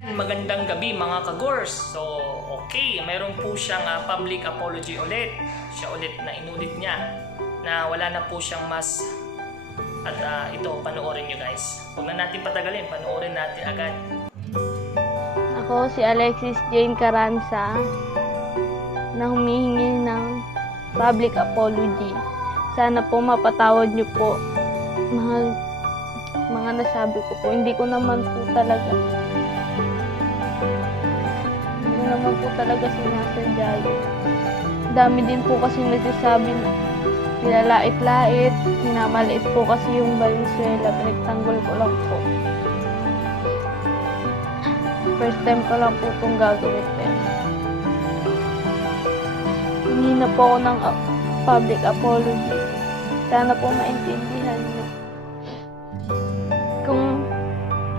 Magandang gabi mga kagors. So, okay, mayroon po siyang public apology ulit. Siya ulit na inulit niya na wala na po siyang mas. At ito, panoorin nyo guys. Huwag na natin patagalin, panoorin natin agad. Ako si Alexis Jane Caranza na humihingi ng public apology. Sana po mapatawad niyo po mga nasabi ko po. Hindi ko naman po talaga sinasadya yun. Dami din po kasi nagsasabi na nilalait-lait, minamaliit po kasi yung Valenzuela, pinagtanggol ko lang po. First time ko lang po itong gagawin. Hindi na po ako ng public apology. Sana po maintindihan niyo.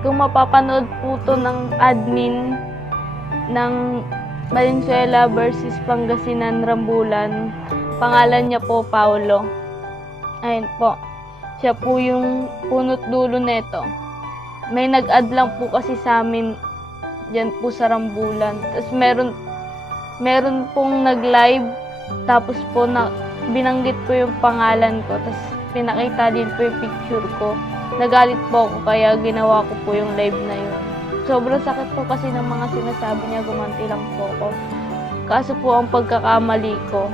Kung mapapanood po ito ng admin ng Valenzuela versus Pangasinan Rambulan, pangalan niya po Paulo. Ayun po. Siya po yung punot dulo nito. May nag-add lang po kasi sa amin diyan po sa Rambulan. Tapos meron pong nag-live, tapos po binanggit po yung pangalan ko, tapos pinakita din po yung picture ko. Nagalit po ako kaya ginawa ko po yung live na yun. Sobrang sakit po kasi ng mga sinasabi niya, gumanti lang po ako. Kaso po ang pagkakamali ko,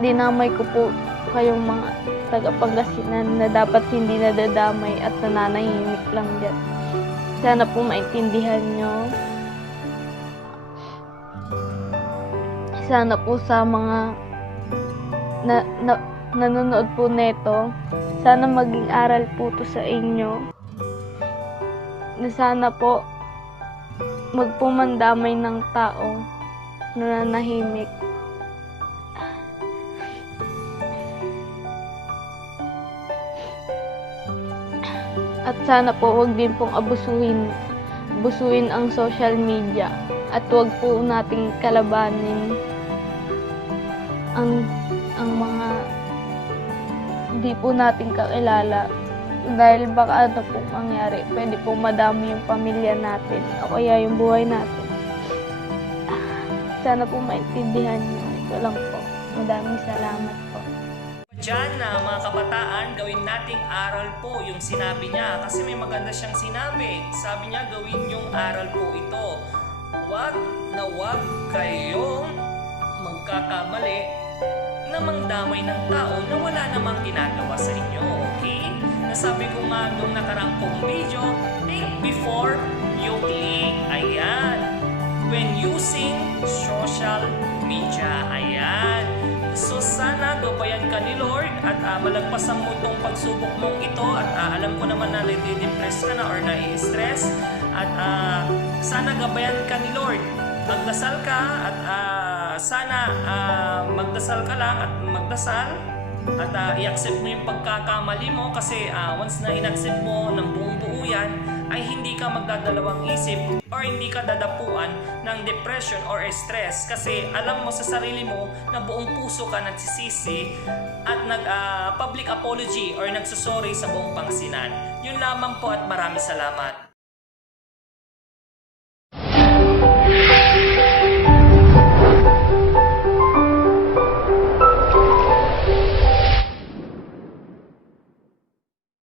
dinamay ko po kayong mga taga-Pangasinan na dapat hindi nadadamay at nananahimik lang dyan. Sana po maintindihan nyo. Sana po sa mga nanonood po neto, sana maging aral po to sa inyo. Na sana po magpumandamay ng tao na nanahimik. At sana po wag din pong abusuhin ang social media at wag po nating kalabanin ang mga hindi po natin kakilala, dahil baka ano pong mangyari, pwede pong madami yung pamilya natin o kaya yung buhay natin. Sana po maintindihan nyo. Ito lang po. Maraming salamat po. Diyan na mga kabataan, gawin nating aral po yung sinabi niya kasi may maganda siyang sinabi. Sabi niya gawin yung aral po ito. Wag kayong magkakamali na mangdamay ng tao na wala namang ginagawa sa inyo, okay? Nasabi ko nga nung nakarang pong video, think before you click. Ayan. When using social media. Ayan. So sana gabayan ka ni Lord at malagpasan mo itong pagsubok mong ito at alam ko naman na nade-depress ka na or nai-stress at sana gabayan ka ni Lord. Magdasal ka at sana magdasal ka lang at magdasal at i-accept mo yung pagkakamali mo kasi once na in-accept mo ng buong buo yan ay hindi ka magdadalawang isip or hindi ka dadapuan ng depression or stress kasi alam mo sa sarili mo na buong puso ka nagsisisi at nag-public apology or nagsusorry sa buong Pangasinan. Yun lamang po at maraming salamat.